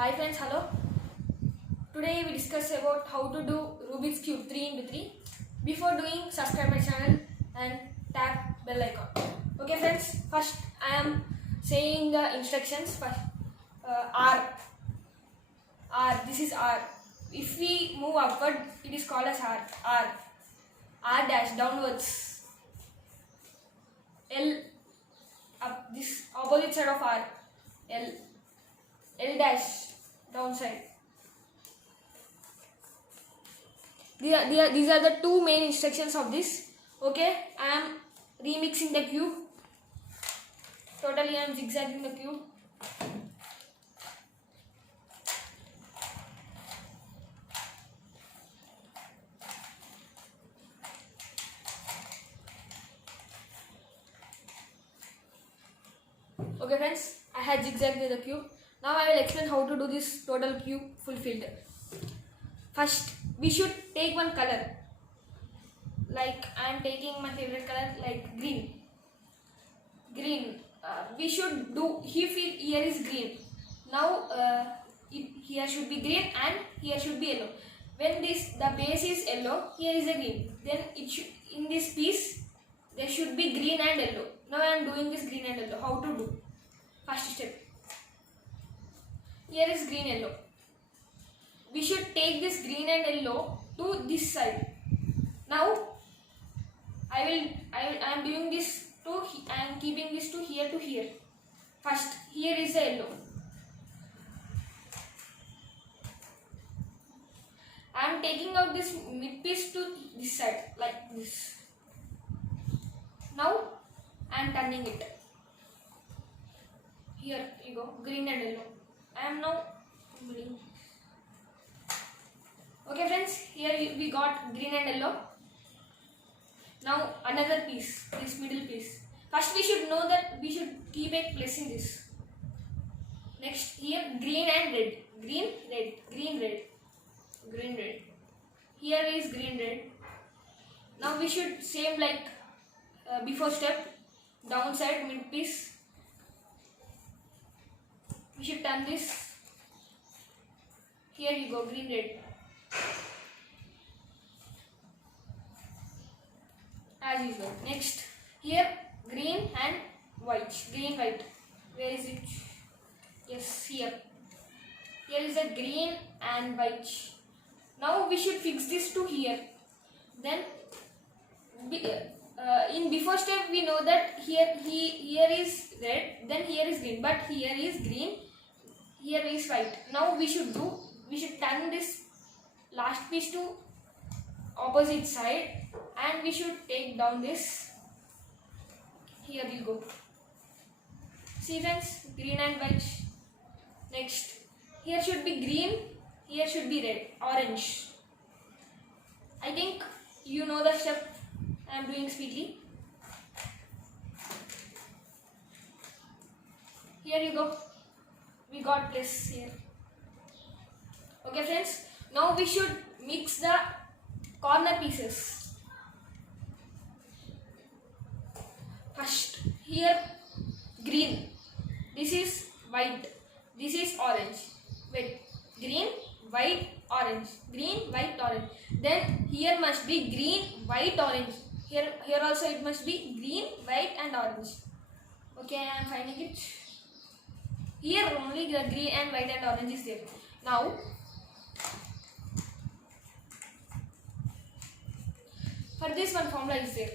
Hi friends, hello. Today we discuss about how to do Rubik's Cube 3 into 3. Before doing, subscribe my channel and tap bell icon. Okay friends, first I am saying the instructions. First, R. This is R. If we move upward, it is called as R dash downwards. L up this opposite side of R. L dash downside. These are the two main instructions of this. Okay, I am remixing the cube. Totally I am zigzagging the cube. Okay friends, I had zigzagged the cube. Now I will explain how to do this total cube fulfilled. First, we should take one color. Like I am taking my favorite color, like green. We should do here is green. Now here should be green and here should be yellow. When the base is yellow, here is a green. Then it should in this piece there should be green and yellow. Now I am doing this green and yellow. How to do? First step. Here is green yellow. We should take this green and yellow to this side. Now I am doing this to I am keeping this to here. First, here is the yellow. I am taking out this mid piece to this side like this. Now I am turning it. Here you go, green and yellow. I am now green. Okay friends, here we got green and yellow. Now another piece, this middle piece. First we should know that we should keep a place in this. Next here green and red. Green, red, green, red, green, red. Here is green, red. Now we should same like before step, downside mid piece. We should turn this. Here you go, green, red. As usual. Next, here green and white. Green, white. Where is it? Yes, here. Here is a green and white. Now we should fix this to here. Then, in before step we know that here is red. Then here is green. But here is green. Here is white. Now we should turn this last piece to opposite side and we should take down this. Here you go. See friends, green and white. Next, here should be green, here should be red, orange. I think you know the step I am doing speedily. Here you go. We got place here. Okay friends, now we should mix the corner pieces. First, here green, this is white, this is orange. Wait, green, white, orange, green, white, orange. Then here must be green, white, orange. Here also it must be green, white and orange. Okay, I am finding it. Here only the green and white and orange is there. Now for this one formula is there.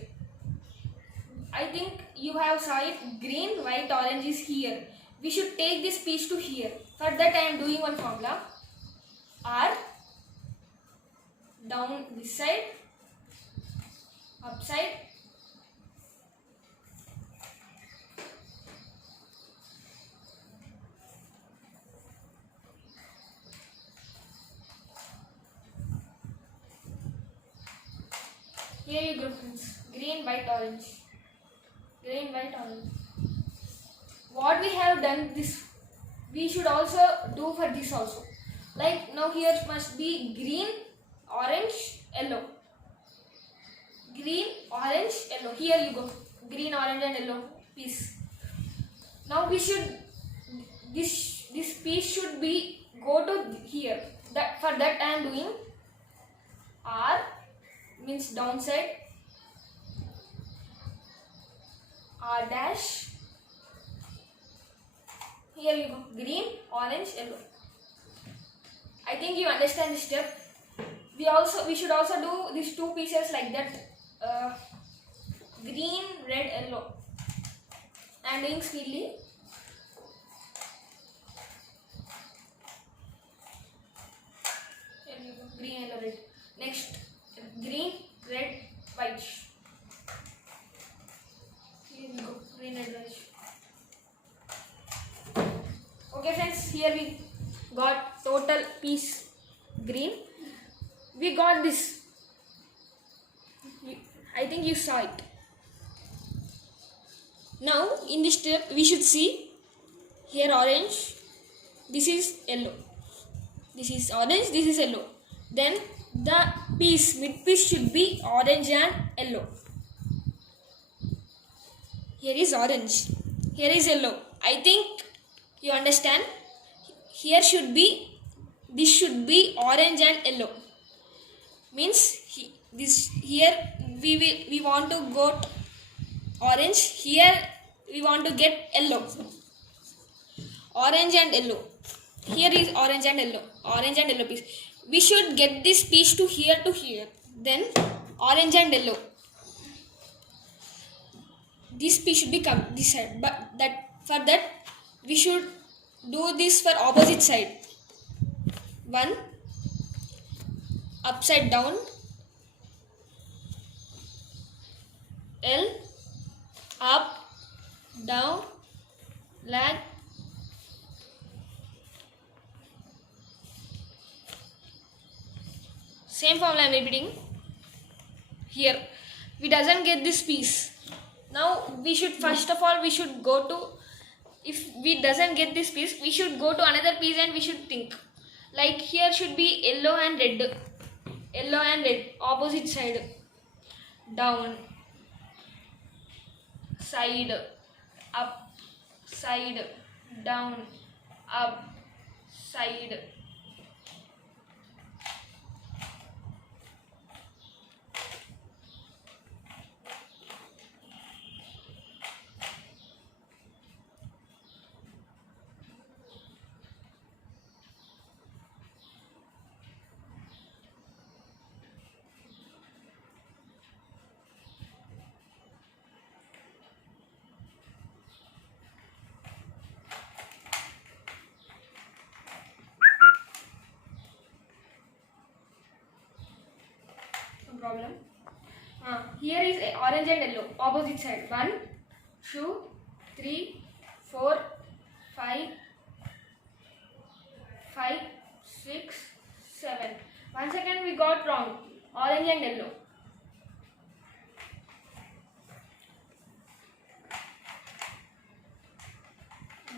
I think you have saw it. Green, white, orange is here. We should take this piece to here. For that I am doing one formula. R down this side, upside, here you go friends. Green, white, orange. Green, white, orange. What we have done this, we should also do for this also. Like now here must be green, orange, yellow. Green, orange, yellow. Here you go. Green, orange and yellow piece. Now we should this piece should be go to here. That for that I am doing R means downside, R dash. Here you go, green, orange, yellow. I think you understand this step. We should also do these two pieces like that. Green, red, yellow. I am doing speedily. Here you go, green, yellow, red. Next, green, red, white. Here we go, green, red, white. Okay friends, here we got total piece green. We got this. I think you saw it. Now in this step we should see here orange, this is yellow, this is orange, this is yellow. Then the piece, mid piece should be orange and yellow. Here is orange, here is yellow. I think you understand. Here should be, this should be orange and yellow. Means here we want to go orange, here we want to get yellow. Orange and yellow. Here is orange and yellow piece. We should get this piece to here, then orange and yellow. This piece should become this side, but for that we should do this for opposite side. One upside down, L, up, down, lag, same formula I am repeating. Here we doesn't get this piece. Now we should first of all go to, if we doesn't get this piece, we should go to another piece and we should think. Like here should be yellow and red, opposite side, down, side, up, side, down, up, side. Problem. Here is orange and yellow, opposite side. 1, 2, 3, 4, 5, 6, 7. 1 second we got wrong. Orange and yellow.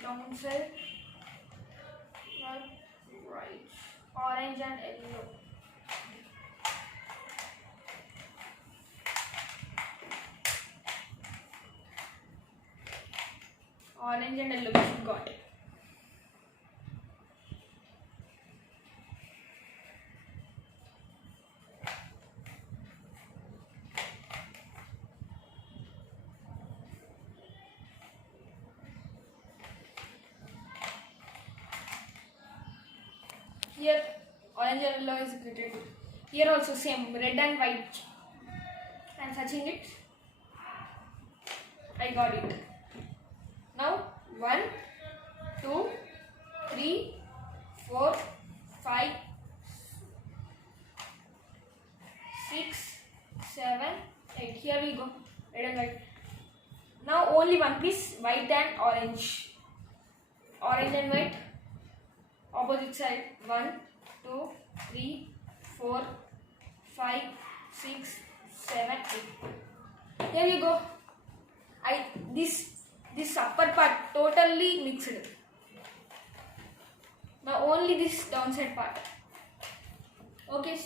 Downside, right. Orange and yellow. Orange and yellow we should got. Here orange and yellow is created. Here also same, red and white. I am searching it. I got it. Now 1, 2, 3, 4, 5, 6, 7, 8. Here we go. Red and white. Now only one piece, white and orange. Orange and white. Opposite side. 1, 2, 3, 4, 5, 6, 7, 8. Here you go. This upper part totally mixed. Now only this downside part. Okay.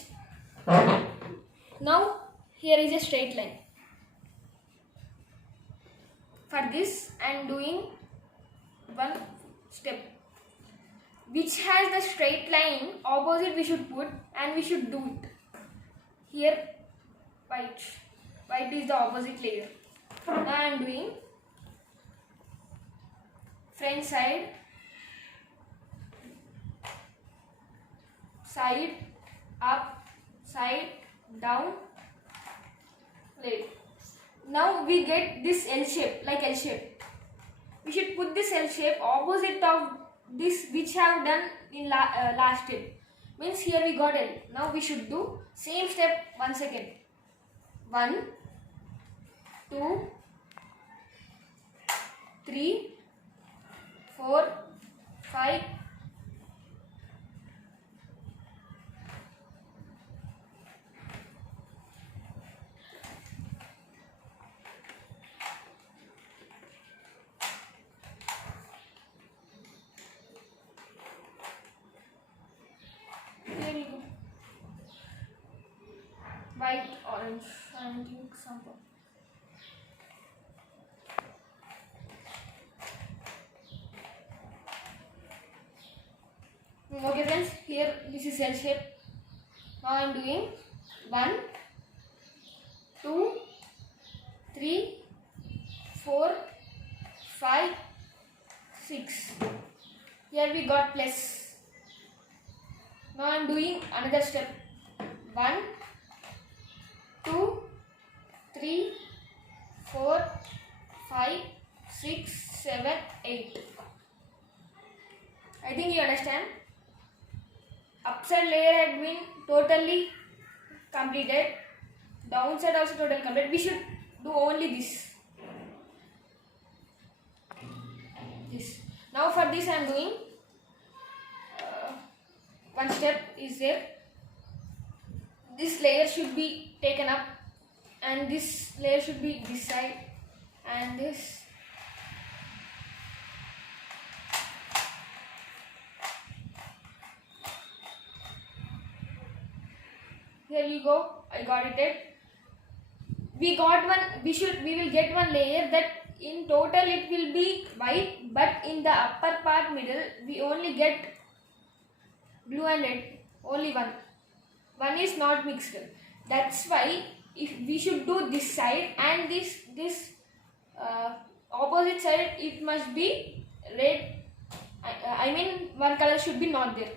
Now here is a straight line. For this I am doing one step. which has the straight line opposite we should put, and we should do it. Here white is the opposite layer. Now I am doing front side, side up, side down, right. Now we get this L shape, like L shape. We should put this L shape opposite of this which have done in last step. Means here we got L. Now we should do same step once again. 1, 2, 3, 4, 5. Here we go. White, orange, and think something. Okay friends, here this is L shape. Now I am doing 1, 2, 3, 4, 5, 6. Here we got plus. Now I am doing another step. 1, 2, 3, 4, 5, 6, 7, 8. I think you understand. Upside layer had been totally completed. Downside also totally completed. We should do only this. Now for this I am doing one step is there. This layer should be taken up, and this layer should be this side, and this. Here you go. I got it. We got one. We will get one layer that in total it will be white, but in the upper part middle we only get blue and red. Only one. One is not mixed. That's why if we should do this side and this opposite side, it must be red. I mean one color should be not there.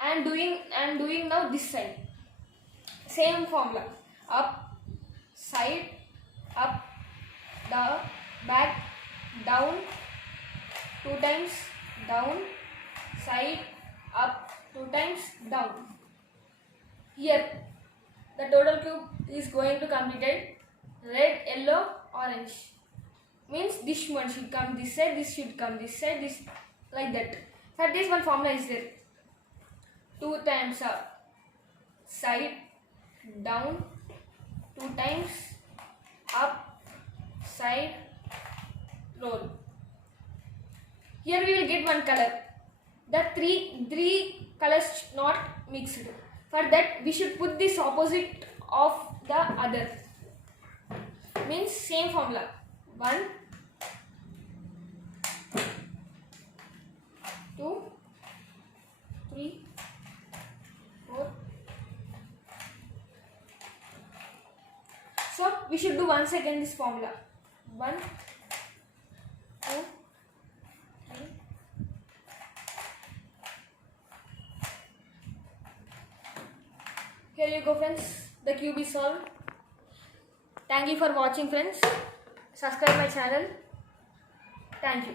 And doing now this side. Same formula. Up, side, up, down, back, down, 2 times, down, side, up, 2 times, down. Here the total cube is going to complete red, yellow, orange. Means this one should come this side, this should come this side, this like that. For this one formula is there. 2 times up, side, down, 2 times, up, side, roll. Here we will get one color. The three colors not mixed. For that we should put this opposite of the other. Means same formula. 1, 2, 3, 4. So we should do once again this formula. 1, 2, 3. Here you go friends, the cube is solved. Thank you for watching friends. Subscribe my channel. Thank you.